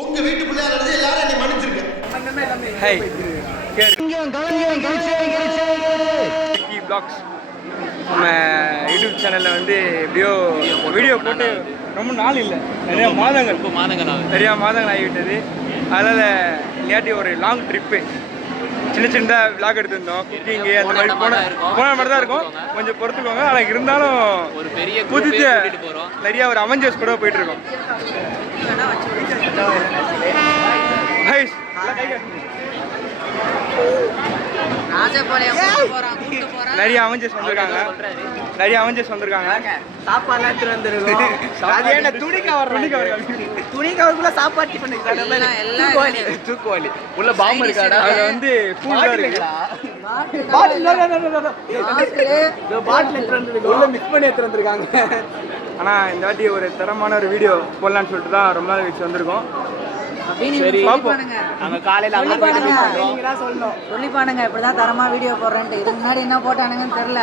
உங்க வீட்டு பிள்ளையால எல்லாரும் என்னை மன்னிச்சிருக்க. ஹாய் ப்ளாக்ஸ் நம்ம யூடியூப் சேனலில் வந்து எப்படியோ வீடியோ போட்டு ரொம்ப நாள் இல்லை, நிறையா மாதங்கள் ஆகிவிட்டது. அதனால் இல்லாட்டி ஒரு லாங் ட்ரிப்பு சின்னதாக விளாக் எடுத்திருந்தோம். குக்கிங்கு அந்த மாதிரி போன மாதிரி தான் இருக்கும், கொஞ்சம் பொறுத்துக்கோங்க. ஆனால் இருந்தாலும் ஒரு பெரிய புதுச்சு நிறையா ஒரு அவெஞ்சர்ஸ் கூட போயிட்டுருக்கோம். நிறைய அவெஞ்சர்ஸ் வந்திருக்காங்க, சாப்பாடுலாம் எடுத்துட்டு வந்துருக்கோம். அது என்ன துணி கவருக்குள்ள சாப்பாடு தூக்குவாளி உள்ள பாம்பு இருக்காடா. அது வந்து உள்ள மிக்ஸ் பண்ணி எடுத்துட்டு வந்திருக்காங்க. ஆனால் இந்த வாட்டி ஒரு தரமான ஒரு வீடியோ போடலான்னு சொல்லிட்டு தான் ரொம்ப நாள் கழிச்சு வந்திருக்கோம். சரி பார்ப்போம். நாங்கள் காலையில் அங்கே போயிட்டு சொல்லி பாருங்க இப்படிதான் தரமா வீடியோ போடுறேன்ட்டு. இதுக்கு முன்னாடி என்ன போட்டானுங்கன்னு தெரியல.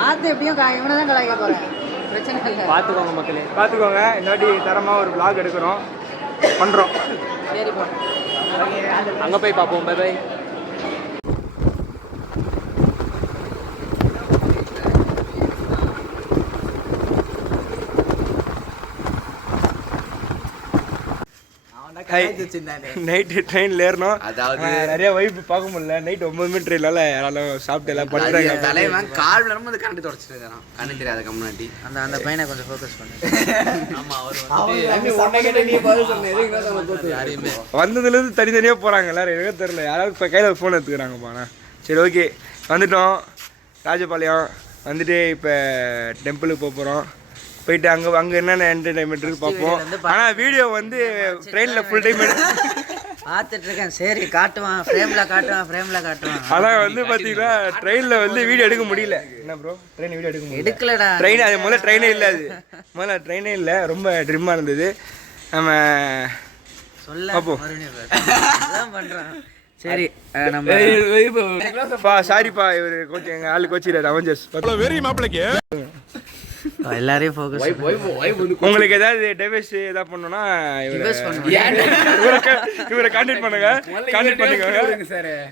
பார்த்து எப்படியும் இவனதான் கலாய்க்க போறேன், பிரச்சனை இல்லை. பார்த்துக்கோங்க மக்களே, பார்த்துக்கோங்க. இந்த வாட்டி தரமாக ஒரு vlog எடுக்கிறோம், பண்ணுறோம். சரி போ, அங்கே போய் பார்ப்போம். Bye by. நைட்டு ட்ரெயினில் ஏறணும். அதாவது நிறைய வைப்பு பார்க்க முடியல. நைட் 9 மணி ட்ரெயினால யாராலும் சாப்பிட்டு எல்லாம் பண்ணுறாங்க. தலைவன் கால் வரும்போது கரண்ட் தொடச்சிட்டு இருக்கான். கண்ணு தெரியாத கம்முனாட்டி அந்த பையனை கொஞ்சம் ஃபோக்கஸ் பண்ணு. வந்ததுலேருந்து தனித்தனியாக போகிறாங்க எல்லாரும், எதுவும் தெரில. யாராவது இப்போ கையில் ஃபோன் எடுத்துக்கிறாங்கப்பாண்ணா. சரி ஓகே, வந்துட்டோம் ராஜபாளையம். வந்துட்டு இப்போ டெம்பிளுக்கு போகிறோம். போயிட்டு அங்கே என்னென்ன என்டர்டைன்மெண்ட் இருக்கு பார்ப்போம். ஆனால் வீடியோ வந்து ட்ரெயினில் ஃபுல் டைம் பார்த்துட்டு இருக்கேன். சரி காட்டுவான், ஃப்ரேமில் காட்டுவான். ஆனால் வந்து பார்த்தீங்கன்னா ட்ரெயினில் வந்து வீடியோ எடுக்க முடியல. என்ன ப்ரோ, ட்ரெயின் வீடியோ எடுக்கலடா. ட்ரெயின் அது முதல்ல ட்ரெயினே இல்லை, ரொம்ப ட்ரிம்மாக இருந்தது. நம்ம சொல்ல பார்ப்போம். பண்ணுறான். சரி நம்ம சாரிப்பா, இவர் கோச் எங்கள் ஆள் கோச்சிடாரு அவெஞ்சர்ஸ். வெரி மாப்பிளைக்கு எல்லாரையும் ஃபோக்கஸ். உங்களுக்கு ஏதாவது டைவர்ஸ் ஏதாவது பண்ணணும்னா இவரை கான்டாக்ட் பண்ணுங்க,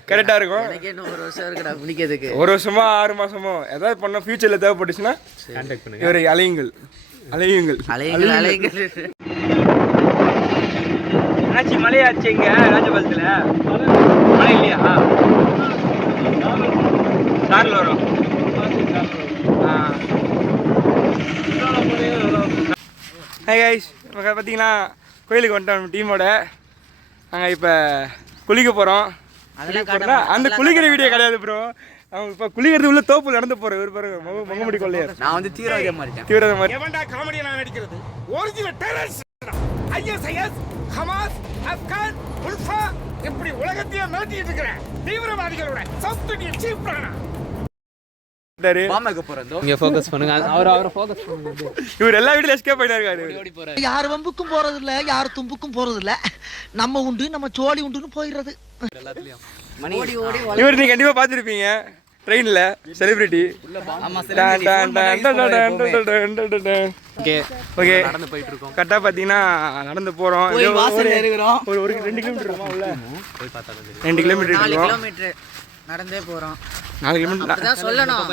கரெக்டாக இருக்கும். இன்னும் 1 வருஷம் இருக்குடா முடிக்கிறதுக்கு. 1 வருஷமோ 6 மாசமோ ஏதாவது பண்ண ஃபியூச்சரில் தேவைப்பட்டுச்சுன்னா கான்டாக்ட் பண்ணுங்க. இவரை அலையுங்கள். ஆச்சு மழையாச்சு இங்கே ராஜபாளத்தில் மழை இல்லையா? காரில் வரும். ஹாய் கைஸ், பார்த்தீங்கன்னா கோயிலுக்கு வந்துட்டோம் டீமோட. நாங்கள் இப்போ குளிக்க போகிறோம். அந்த குளிக்கிற வீடியோ கிடையாது ப்ரோ, அவங்க இப்போ குளிக்கிறது உள்ள தோப்பு நடந்து போகிறோம். இவர் பாருங்க முகமுடி கொள்ளையார். நான் வந்து தீவிரவாத மாதிரி காமெடியா நான் நடிக்கிறது original terrorist. ISIS, Hamas, Afghan, ULFA இப்படி உலகத்தையே மிரட்டிட்டு இருக்கிறேன் தீவிரவாதிகளோட சவுத் இந்தியன் சீஃப் பிளானா. இவர் எல்லா வீட்டுல எஸ்கேப் ஆயிட்டாரு. யார் வம்புக்கும் போறது இல்ல, யார் தும்புக்கும் போறது இல்ல. நம்ம உண்டு, நம்ம சோழி உண்டுன்னு போயிடுறது. இவர் நீங்க கண்டிப்பா பாத்துருப்பீங்க ட்ரெயின்ல, செலிபிரிட்டி. ஓகே, கரெக்டா பாத்தீங்கன்னா நடந்து போறோம். ஒரு 2 கிலோமீட்டர் இருக்குமா உள்ள? 2 கிலோமீட்டர் இருக்கும். நடந்தே போறோம். 4 கிலோமீட்டர் சொல்லணும்.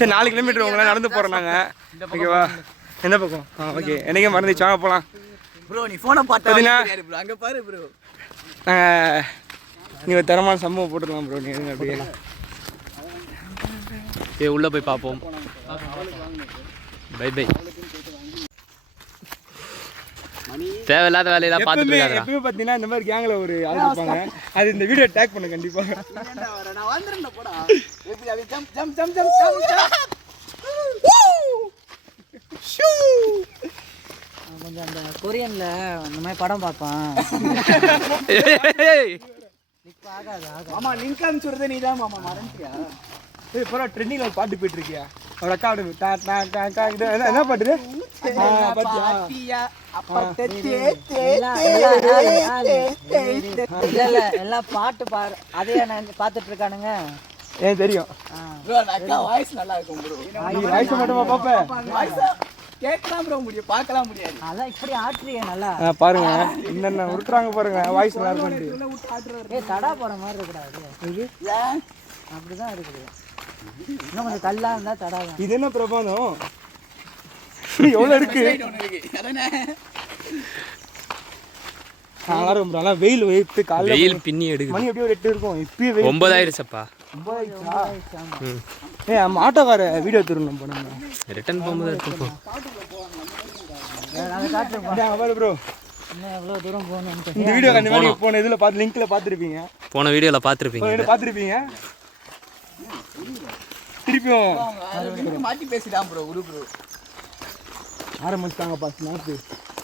சரி, 4 கிலோமீட்டர் உங்களால் நடந்து போகிறோம் நாங்கள். ஓகேவா? எந்த பக்கம்? ஓகே, எனக்கே மறந்துச்சு. வாங்க போகலாம் ப்ரோ. நீ ஃபோனை பார்த்தீங்கன்னா அங்கே பாரு ப்ரோ. நாங்கள் நீங்கள் தரமான சம்பவம் போட்டுருக்கலாம் ப்ரோ. நீங்கள் அப்படியே உள்ளே போய் பார்ப்போம். Bye bye. தேவையில்லாத வேலையெல்லாம் பார்த்துட்டு இருக்காங்க. எப்பவுமே பார்த்தீங்கன்னா இந்த மாதிரி கேங்கில் ஒரு ஆள் இருப்பாங்க. அது இந்த வீடியோ டேக் பண்ண கண்டிப்பாக. கொஞ்சம் அந்த கொரியன்ல அந்த மாதிரி படம் பார்ப்பான். ஆமா, லிங்க் அனுப்பிச்சுடுறது நீ தான் மாமா. மறந்துட்டியா? பரவாயில்ல, ட்ரெண்டிங்கில் ஒரு பாட்டு போயிட்டு இருக்கியா? ஒரு அக்கா என்ன பாட்டு? எல்லாம் பாட்டு பாரு, அதே பாத்துட்டு இருக்கானுங்க. ஏன் தெரியும்? வாய்ஸ் நல்லா இருக்கும் ப்ரோ. வாய்ஸ் மட்டுமா பாப்பேன்? கேட்கலாம் ப்ரோ முடியும், பார்க்கலாம் முடியாது. அதான் இப்படி ஆட்டுறியே நல்லா. பாருங்க என்னென்ன உருட்டுறாங்க பாருங்க, வாய்ஸ் நல்லா இருக்கும். தடா போற மாதிரி இருக்கக்கூடாது, அப்படிதான் இருக்குது. இன்னும் கொஞ்சம் கல்லா இருந்தா தடா தான். இது என்ன பிரபந்தம் எவ்வளோ இருக்கு? நல்லா இருக்கும். ஆனால் வெயில் வைத்து காலையில் வெயில் பின்னி எடுக்கு. மணி எப்படியோ 8 இருக்கும். இப்பயே 9 ஆயிடுச்சப்பா. 9 ஆயிடுச்சா? நம்ம ஆட்டோக்கார வீடியோ திரும்ப போனாங்க. ரிட்டர்ன் போகும்போது எடுத்துப்போம். அதை காட்டுறேன் ப்ரோ, இன்னும் எவ்வளோ தூரம் போகணும். இந்த வீடியோ கண்டிப்பாக நீங்கள் போன இதில் பார்த்து லிங்க்ல பார்த்துருப்பீங்க. போன வீடியோவில் பார்த்துருப்பீங்க. திருப்பியும் மாற்றி பேசிட்டான் ப்ரோ. குரு ஆரம்பிச்சிட்டாங்கப்பா ஸ்னாப்பு.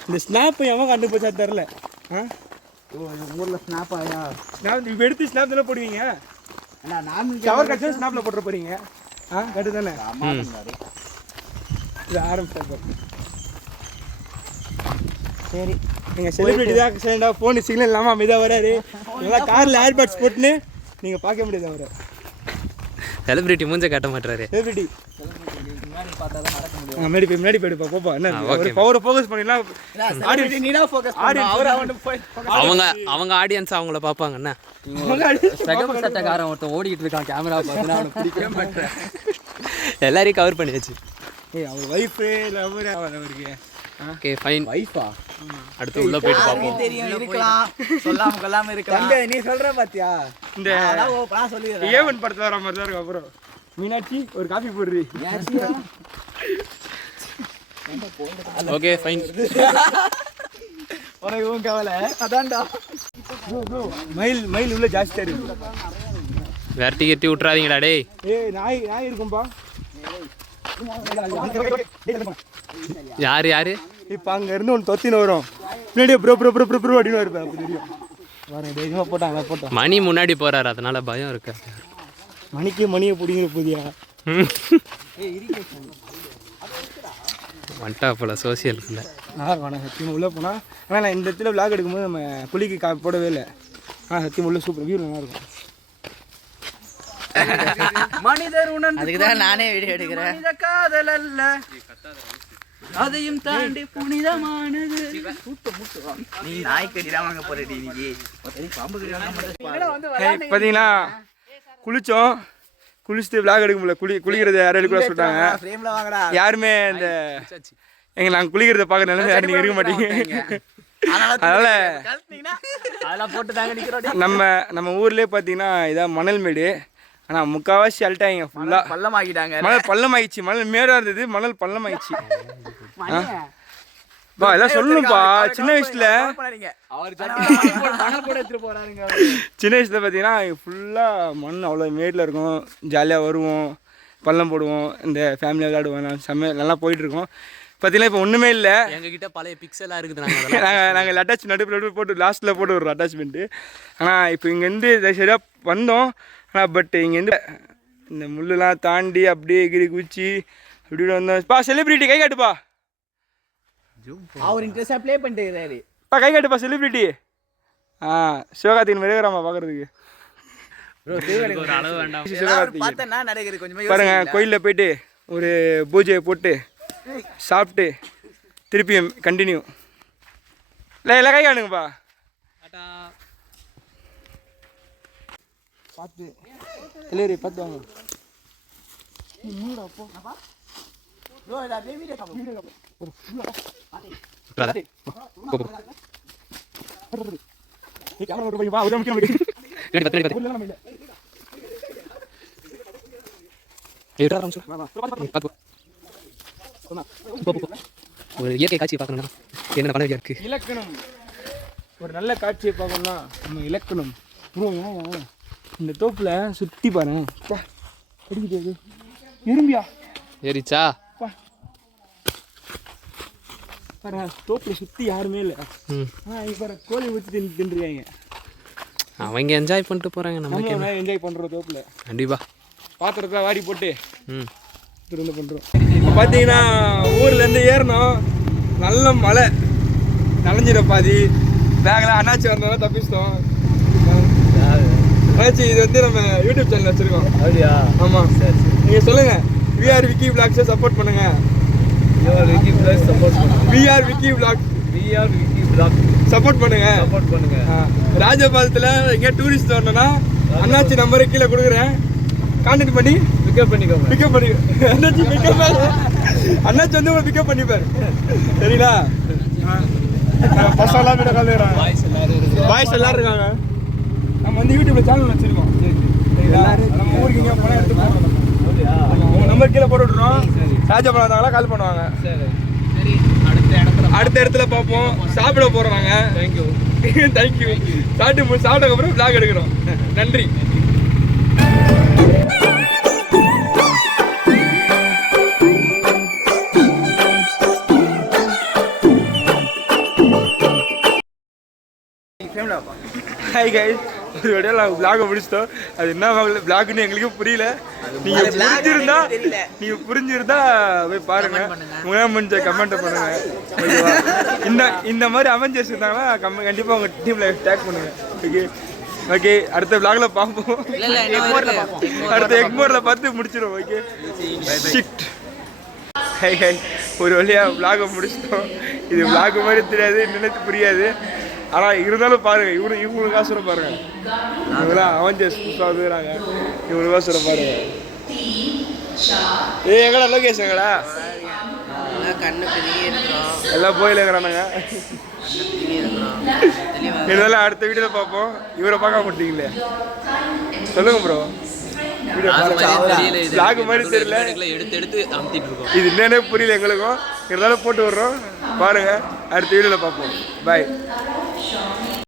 இந்த ஸ்னாப் எவன் கண்டுபிடிச்சா தெரில. ஊரில் ஸ்னாப் ஆயா ஸ்னாப் இப்போ எடுத்து ஸ்னாப் தானே போடுவீங்க. ஷவர் கட்சி ஸ்னாப்பில் போட்டு போகிறீங்க. கட்டு தானே இது ஆரம்பிச்சாங்க. சரி, நீங்கள் செலிபிரிட்டி தான் சரிண்டா. ஃபோனு சிக்னல் இல்லாமல் அமைதியாக வராரு. நல்லா காரில் ஏர்பட்ஸ் போட்டுன்னு நீங்கள் பார்க்க முடியாது அவரை. செலிபிரிட்டி மூஞ்ச காட்ட மாட்டாரு. செலிபிரிட்டி முன்னாடி போயிடுப்பா. போப்பா என்ன ஒரு பவரை ஃபோக்கஸ் பண்ணிடலாம். அவங்க ஆடியன்ஸ் அவங்கள பார்ப்பாங்க. என்ன சட்டக்காரன் ஒருத்தன் ஓடிக்கிட்டு இருக்கான், கேமரா பார்த்து எல்லாரையும் கவர் பண்ணியாச்சு. அவர் ஒய்ஃபு லவ்வர் அவருக்கு. Okay fine. வைஃபா அடுத்து உள்ள போயிட்டு பார்ப்போம். தெரியும் இருக்கலாம், சொல்லாம கொள்ளாம இருக்கலாம். நீ சொல்ற பாத்தியா? இந்த ஏவன் படத்தில் வர மாதிரி தான் இருக்கும். அப்புறம் மீனாட்சி ஒரு காஃபி போடுறீ. Okay fine. உனக்கு உன் கவலை அதான்டா. மயில் உள்ள ஜாஸ்தியாக இருக்கு. விரட்டி கட்டி விட்றாதீங்கடா டேய். நாய் இருக்கும்பா. யாரு இப்போ அங்கே இருந்து ஒன்று தொத்தின்னு வரும். முன்னாடியே ப்ரோ அப்படின்னு வருப்பேன். அப்போ தெரியும் வரேன். தைரியமாக போட்டான். மணி முன்னாடி போறாரு, அதனால பயம் இருக்கு. மணியை பிடிங்கிற புதியா வந்துட்டா போல சோசியல் இல்லை. நல்லா இருக்கும். சத்தியம் உள்ளே போனால். ஆனால் நான் இந்த இடத்துல விளாக் எடுக்கும்போது நம்ம குளிக்கு போடவே இல்லை. சத்தியம் உள்ள சூப்பர் வியூ நல்லா இருக்கும். மனிதர் உணர்ந்து அதுக்குதான் நானே வீடியோ எடுக்கிறேன். மனித காதல் அல்ல, அதையும் தாண்டி புனிதமானது. நீ நாய்க்கடி தான் வாங்க போறடி. இன்னைக்கு பாம்பு பார்த்தீங்கன்னா குளிச்சுட்டு விளாக் எடுக்க முடியல. குளிக்கிறது யாரும் கூட சொல்லிட்டாங்க. யாருமே இந்த நாங்கள் குளிக்கிறத பார்க்குற நிலைமை யாரும் நீங்கள் இருக்க மாட்டீங்க. அதனால நம்ம ஊர்லேயே பார்த்தீங்கன்னா இதான் மணல் மேடு. ஆனால் முக்கால்வாசி அல்ட்டாங்க ஃபுல்லாக பள்ளமாக்கிட்டாங்க. மணல் பள்ளமாயிடுச்சு. மணல் மேடாக இருந்தது, மணல் பள்ளமாயிடுச்சு. பா எல்லாம் சொல்லணும்ப்பா. சின்ன வயசில் பார்த்தீங்கன்னா ஃபுல்லாக மண் அவ்வளோ மேடில் இருக்கும். ஜாலியாக வருவோம், பள்ளம் போடுவோம், இந்த ஃபேமிலியாக விளையாடுவோம். நல்லா போயிட்டுருக்கோம். பார்த்தீங்கன்னா இப்போ ஒன்றுமே இல்லை. எங்ககிட்ட பழைய பிக்சலாக இருக்குது. நாங்கள் அட்டாச் நடுவில் போட்டு லாஸ்ட்டில் போட்டு விட்றோம் அட்டாச்மெண்ட்டு. ஆனால் இப்போ இங்கேருந்து சரியாக வந்தோம். ஆனால் பட் இங்கேருந்து இந்த முள்ளெலாம் தாண்டி அப்படியே எகிரி குச்சி அப்படி வந்தோம். செலிபிரிட்டி கை காட்டுப்பா. அவர் இன்ட்ரெஸ்டாக ப்ளே பண்ணிட்டு இருக்கிறாரு. கை காட்டுப்பா செலிபிரிட்டி. சிவகார்த்திகேயன் விரைகிறாமா பார்க்குறதுக்கு. பாருங்க, கோயிலில் போயிட்டு ஒரு பூஜையை போட்டு சாப்பிட்டு திருப்பியும் கண்டினியூ. இல்லை கை காணுங்கப்பா. பார்த்து இல்லை பார்த்து வாங்க. ஒரு இயற்கை காட்சியை பார்க்கணும்னா என்ன பண்ண இருக்கு. இலக்கணம் ஒரு நல்ல காட்சியை பார்க்கணும்னா நம்ம இலக்கணம். இந்த தோப்புல சுற்றி பாருங்க. அடிக்கிட்டு இரும்பியா ஏறிச்சா பாருங்க. தோப்புல சுற்றி யாருமே இல்லை. இப்போ கோழி ஊற்றி தின்றுவாங்க. அவங்க என்ஜாய் பண்ணிட்டு போகிறாங்க. நம்ம என்ஜாய் பண்ணுறோம் தோப்பில். கண்டிப்பாக பாத்திரத்தை வாரி போட்டு திரும்ப பண்ணுறோம். இப்போ பார்த்தீங்கன்னா ஊர்லேருந்து ஏறணும். நல்ல மழை நனைஞ்சிட பாதி பேக்கில். அண்ணாச்சி வந்தோம்னா தப்பிச்சிட்டோம். அண்ணாச்சி இது வந்து நம்ம யூடியூப் சேனல் வச்சுருக்கோம். அப்படியா? ஆமாம். சரி. நீங்கள் சொல்லுங்கள். விஆர் விக்கி விளாக்ஸை சப்போர்ட் பண்ணுங்கள். விஆர் விக்கி vlog சப்போர்ட் பண்ணுங்க ராஜபாலத்தில் எங்கேயா டூரிஸ்ட் வரணும்னா அண்ணாச்சி நம்பரை கீழே கொடுக்குறேன், கான்டாக்ட் பண்ணி பிக்கப் பண்ணி அண்ணாச்சி அண்ணாச்சி வந்து உங்களை பிக்கப் பண்ணிப்பார். சரிங்களா? பாய்ஸ் எல்லாரும் இருக்காங்க. நம்ம வந்து யூடியூப்ல சேனல் வச்சிருக்கோம். சரிங்களா? நம்ம ஊருக்கு இங்கே பணம் எடுத்து போடுறோம். உங்க நம்பர் கீழே போட்டு விட்றோம். ராஜபாலம் வந்தாங்களா கால் பண்ணுவாங்க. அடுத்த இடத்துல பார்ப்போம். சாப்பிட போறோம் நாங்க. தேங்க்யூ. சாப்பிட்டதுக்கப்புறம் vlog எடுக்கிறோம். நன்றி. ஹாய் கைஸ், ஒரு வீடியோவில் நாங்கள் vlog முடிச்சிட்டோம். அது என்ன vlogன்னு எங்களுக்கும் புரியல. நீங்கள் புரிஞ்சிருந்தா போய் பாருங்க. உங்களால் முடிஞ்ச கமெண்ட்டை பண்ணுங்க. ஓகேவா? இந்த மாதிரி அவெஞ்சர்ஸ் இருந்தாங்கன்னா கண்டிப்பாக உங்கள் டீமில் டேக் பண்ணுங்க. ஓகே, அடுத்த vlogல பார்ப்போம். அடுத்த எக்மோரில் பார்த்து முடிச்சிடும். Okay, shit. ஹை ஒரு வழியாக vlog முடிச்சிட்டோம். இது vlog மாதிரி தெரியாது, நினைத்து புரியாது. ஆனால் இருந்தாலும் பாருங்க, இவங்களுக்காக சொல்ல பாருங்க. இவங்களாம் அவெஞ்சர்ஸ் புதுசாக இவங்களுக்காக சொல்ல பாருங்க. எங்கடா லோகேஷ் எங்கடா? எல்லாம் போயிலங்கிறானுங்க. இதெல்லாம் அடுத்த வீடியோவில் பார்ப்போம். இவரை பார்க்க மாட்டீங்களே, சொல்லுங்க ப்ரோ. vlog மாதிரி தெரியல, இது என்னன்னே புரியல எங்களுக்கும். இருந்தாலும் போட்டு விடுறோம். பாருங்க, அடுத்த வீடியோவில் பார்ப்போம். பாய்.